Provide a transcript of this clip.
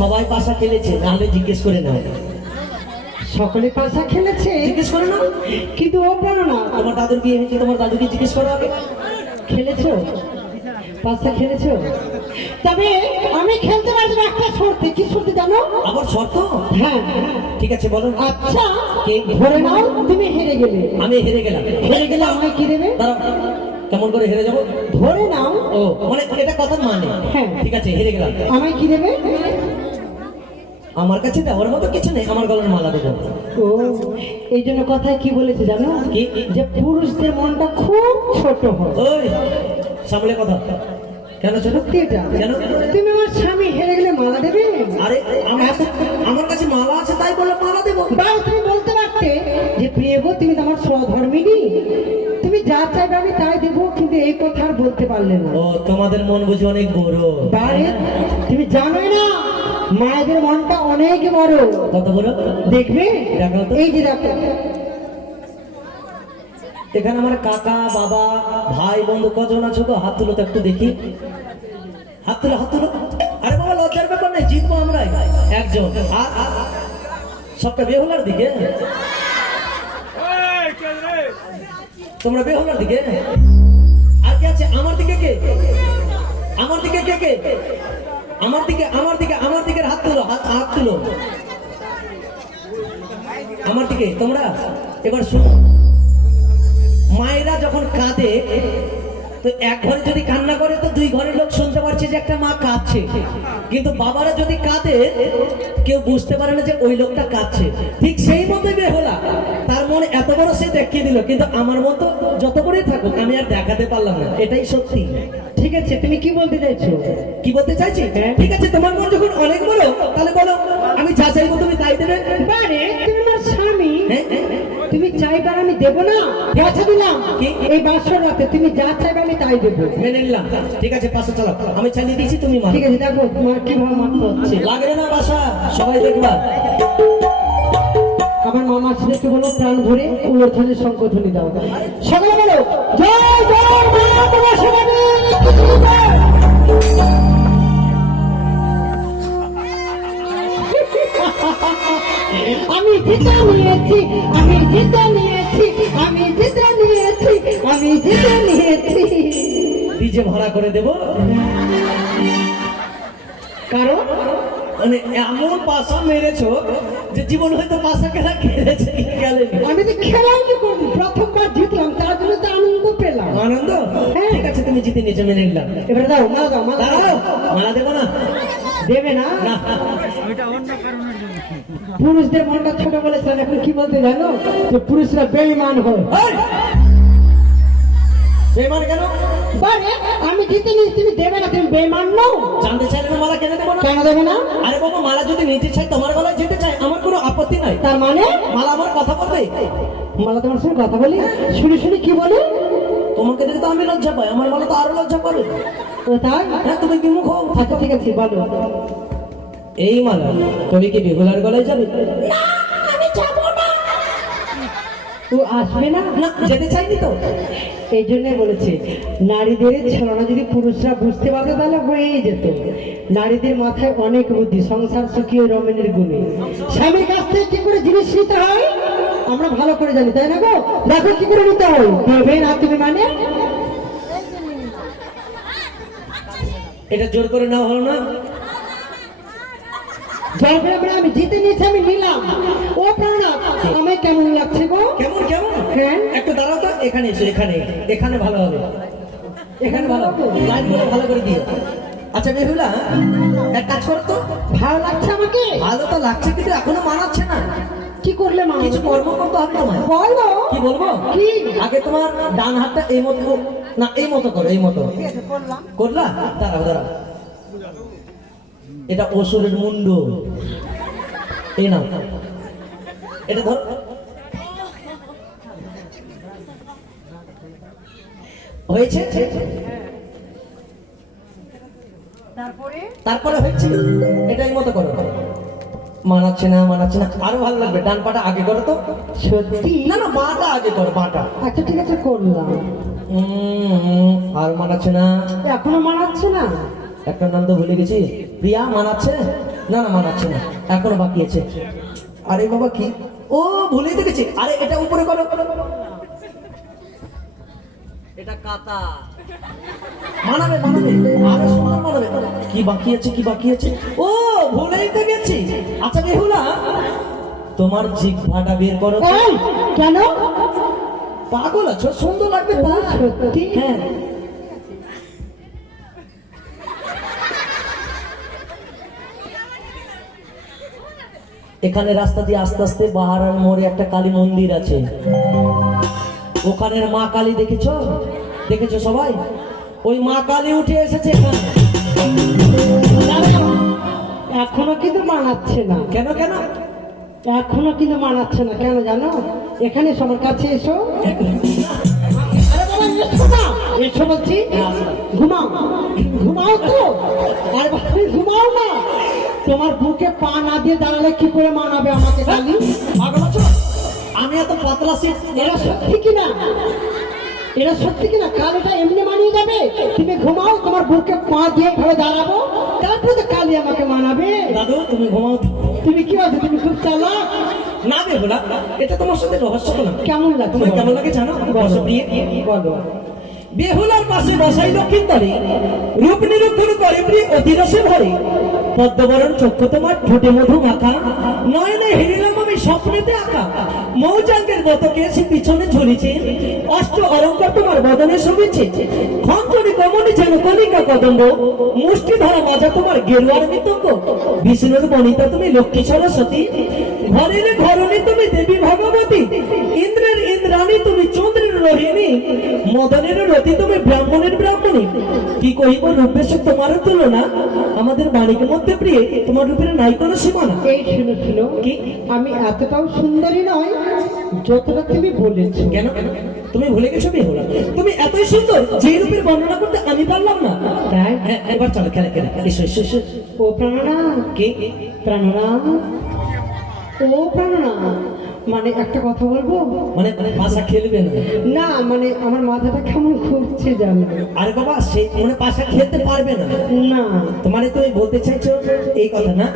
সবাই পাশা খেলেছে, নাহলে জিজ্ঞেস করে নাও। সকলে পাশা খেলেছে, জিজ্ঞেস করে নাও। কিন্তু ও বলো না, তোমার দাদুর বিয়ে হয়েছে, তোমার দাদুকে জিজ্ঞেস করো আগে। খেলেছো? পাশা খেলেছো? তবে আমি খেলতে পারবো একটা শর্তে। কি শর্তে জানো? আবার শর্ত? হ্যাঁ ঠিক আছে বলো। আচ্ছা ধরে নাও তুমি হেরে গেলে। আমি হেরে গেলাম। হেরে গেলে আমায় কি দেবে? কেমন করে হেরে যাবো? ধরে নাও। ও মানে এটা কথা মানে? হ্যাঁ ঠিক আছে, হেরে গেলাম। আমায় কি দেবে? আমার কাছে দেওয়ার মতো কিছু নেই, আমার গলার মালা দেবো। ও এই জন্য কথায় কি বলেছে জানো? কি? যে পুরুষদের মনটা খুব ছোট হয়। ওই সামলে কথা। কেন সত্যি এটা? কেন? তুমি আমার স্বামী হেরে গেলে মালা দেবে? আরে আমার কাছে মালা আছে তাই বলে মালা দেবো? বা তুমি বলতে পারতে যে প্রিয় গো তুমি তো আমার সহধর্মিনী, তুমি যা চাইবে আমি তাই দেবো, কিন্তু এই কথা আর বলতে পারলে না। ও তোমাদের মন বুঝি অনেক বড়। বারে তুমি জানোই না মায়েদের মনটা অনেক বড়। কত বড় দেখবে? এই যে দেখো এখানে আমার কাকা বাবা ভাই বন্ধু কজন আছো তো? হাত তুলো তো একটু দেখি। হাত তুলো, হাত তুলো। আরে বাবা লজ্জার ব্যাপার নেই, জিতবো আমরা। একজন আর সবটা বেহুলার দিকে। তোমরা বেহুলার দিকে। আর কে আছে আমার দিকে? কে আমার দিকে? কে কে আমার দিকে? আমার দিকে, আমার দিকে হাত তুলো, হাত তুলো আমার দিকে। তোমরা এবার শুনো, মায়েরা যখন কাঁদে তো এক ঘরে যদি কান্না করে তো দুই ঘরের লোক শুনতে পারছে যে একটা মা কাঁদছে, কিন্তু বাবারা যদি কাঁদে কেউ বুঝতে পারে না যে ওই লোকটা কাঁদছে। ঠিক সেই মতোই বেহুলা, তার মনে এত বড় সে দেখিয়ে দিল, কিন্তু আমার মতো যত করেই থাকুক আমি আর দেখাতে পারলাম না। এটাই সত্যি। ঠিক আছে তুমি কি বলতে চাইছো? কি বলতে চাইছি? ঠিক আছে, তোমার মন যখন অনেক বড় তাহলে বলো, আমি যা চাইবো তুমি তাই দেবে। বারে তুমি আমার স্বামী, তুমি চাইবার আমি দেবো না? কথা দিলাম এই বাসর রাতে তুমি যা চাইবে আমি তাই দেবো। মেনে নিলাম। ঠিক আছে পাশে চলো, আমি চালিয়ে দিয়েছি, তুমি মারো। ঠিক আছে দেখো তোমার কিভাবে মারতে হচ্ছে। লাগবে না বাসা, সবাই দেখবা। আমার মামা ছেলেকে বলো প্রাণ ভরে উলোধ্বনির শঙ্খধ্বনি দাও। সবাই বলো জয় জয় মা তোমার সবাই। আমি জিতে নিয়েছি, আমি জিতে নিয়েছি, আমি জিতে নিয়েছি, আমি জিতে নিয়েছি। ডিজে ভাড়া করে দেবো, কারণ মানে এমন পাশা মেরেছো যে জীবন হয়তো পাশা খেলা খেলেছে। আমি তো খেলাম কি করবো, প্রথমবার জিতলাম তার জন্য তো আনন্দ পেলাম। আনন্দ? ঠিক আছে তুমি জিতে নিয়েছো, মেনে নিলাম। এবারে দাও মালা দাও। মালা দাও। মালা দেবো না? দেবে না? পুরুষদের মনটা ছোট বলেছেন, এখন কি বলতে জানো? যে পুরুষরা বেঈমান হয়। বেঈমান কেন? বারে আমি জিতে নিয়েছি, তুমি দেবে না, তুমি বেমান নও। জানতে চাইলে না মালা কেন দেবো না? কেন দেবে না? আরে বাবা, মালা যদি নিতে চাই, তোমার গলায় যেতে চাই, আমার কোনো আপত্তি নাই। তার মানে মালা আমার কথা বলবে। মালা তোমার সঙ্গে কথা বলি, শুনে শুনে কি বলে? তোমাকে দেখে তো আমি লজ্জা পাই, আমার মালা তো আরো লজ্জা করে। ও তাই? হ্যাঁ, তুমি বিমুখ হও। আচ্ছা ঠিক আছে, বলো। এই মালা তুমি কি বেহুলার গলায় যাবে? আমি যাব না। ও আসবে না? না, যেতে চাইনি তো। এই জন্যই বলেছে, নারীদের ছলনা যদি পুরুষরা বুঝতে পারতো তাহলে হয়েই যেত। নারীদের মাথায় অনেক বুদ্ধি, সংসার সুখী ও রমণীর গুণে। স্বামীর কাছ থেকে কি করে জিনিস নিতে হয় আমরা ভালো করে জানি, তাই না গো? দেখো কি করে নিতে হয়, দেবে না তুমি মানে? এটা জোর করে নেওয়া হলো না? জল করে বলে আমি জিতে নিয়েছি, আমি নিলাম। ও প্রাণনাথ, আমায় কেমন লাগছে গো? কেমন কেমন? হ্যাঁ, একটু দাঁড়াও তো, এখানে এসো, এখানে এখানে ভালো হবে, এখানে ভালো হবে, লাইন করে ভালো করে দিও। আচ্ছা বেহুলা, এক কাজ করো তো। ভালো লাগছে আমাকে? ভালো তো লাগছে, কিন্তু এখনো মানাচ্ছে না। কি করলে মা? কিছু কর্ম করতে হবে তোমার। বলো। কি বলবো? কি? আগে তোমার ডান হাতটা এই মতো, না এই মতো করো, এই মতো করলা। দাঁড়াও দাঁড়াও, এটা অসুরের মুন্ড। এই নাও, এটা ধরো। হয়েছে? তারপরে হয়েছে, এটা এই মতো করো। মানাচ্ছে না, মানাচ্ছে না, আরো ভালো লাগবে। ডান পাটা আগে করো তো। সত্যি? না না, বাটা আগে করো, বাটা। আচ্ছা ঠিক আছে, করলাম। আর মানাচ্ছে না। এখনো মানাচ্ছে না? একটা নাম তো ভুলে গেছি, প্রিয়া। মানাচ্ছে না? না মানাচ্ছে না, এখনো বাকি আছে। আরে বাবা কি, ও ভুলেই তো গেছি। আরে এটা উপরে করো, এটা কাতা। মানাবে মানাবে, আরো সুন্দর মানাবে। কি বাকি আছে, কি বাকি আছে? ও ভুলেই তো গেছি। আচ্ছা বেহুলা, তোমার জিহ্বাটা বের করো তো। এই, কেন? পাগল আছো, সুন্দর লাগবে তাই। সত্যি? হ্যাঁ। এখানে রাস্তা দিয়ে আস্তে আস্তে বাহারার মোড়ে একটা কালী মন্দির আছে, ওখানের মা কালী দেখেছো? দেখেছো সবাই? ওই মা কালী উঠে এসেছে এখানে। এখনো কিন্তু মানাচ্ছে না। কেন কেন? এখনো কিন্তু মানাচ্ছে না, কেন জানো? এখানে সবার কাছে এসো। আরে বাবা, এসো না, এসো বলছি। ঘুমাও, ঘুমাও তো। আরে বাবা, তুমি ঘুমাও না। তোমার বুকে পা না দিয়ে দাঁড়ালে কি করে মানাবে আমাকে কালী? পাগল আছো? আমি এত পাতলা সিট। এরা সত্যি কিনা? এরা সত্যি কিনা? কালীটা এমনি মানিয়ে যাবে? তুমি ঘুমাও, তোমার বুকে পা দিয়ে ঘরে দাঁড়াবো, তারপরে তো কালী আমাকে মানাবে। দাদু তুমি ঘুমাও। তুমি কি আছো? তুমি খুব চালাক। না বেহুলা, এটা তোমার সাথে রহস্য না। কেমন লাগছে? তোমার কেমন লাগে জানো? বসো প্রিয়ে, বলো। বেহুলার পাশে বসাই দক্ষিণ তলে, রূপ নিরূপণ করে প্রিয় অতিরসে ভরে, পদ্মবরণ চক্ষু তোমার ঠোঁটে মধু মাখা, নয়নে হিরিলাম আমি স্বপ্নেতে আঁকা, মৌজাঙ্গের মতো কেসে পিছনে ঝুলিছে, অষ্ট অলঙ্কার তোমার বদনে শোভেছে, খঞ্জনি কমনি যেন কলিকা কদম্ব, মুষ্টি ধরা মাজা তোমার গেরুয়ার মৃতঙ্গ, বিষ্ণুর বনিতা তুমি লক্ষ্মী সরস্বতী, ঘরের ঘরণী তুমি দেবী ভগবতী, ইন্দ্রের ইন্দ্রাণী তুমি চন্দ্রের রোহিণী, মদনের রতি তুমি ব্রাহ্মণের ব্রাহ্মণী, কি কহিব রূপেশ তোমারও তুলনা, আমাদের বাণীর মধ্যে প্রিয় তোমার রূপের নাই কোনো সীমানা। এই শুনো শুনো, কি? আমি এতটাও সুন্দরী নয় যতটা তুমি বলেছো। কেন? তুমি ভুলে গেছো বেহুলা, তুমি এতই সুন্দর যে রূপের বর্ণনা করতে আমি পারলাম না। তাই? হ্যাঁ, এবার চলো খেলা খেলা, এসো এসো এসো। ও প্রাণনা, কি? প্রাণনা, ও প্রাণনা, মানে একটা কথা বলবো? মানে পাশা খেলবে না? না মানে আমার মাথাটা কেমন ঘুরছে জানো? আরে বাবা, সেই মানে পাশা খেলতে পারবে না। না তোমারে তুমি বলতে চাইছো এই কথা না?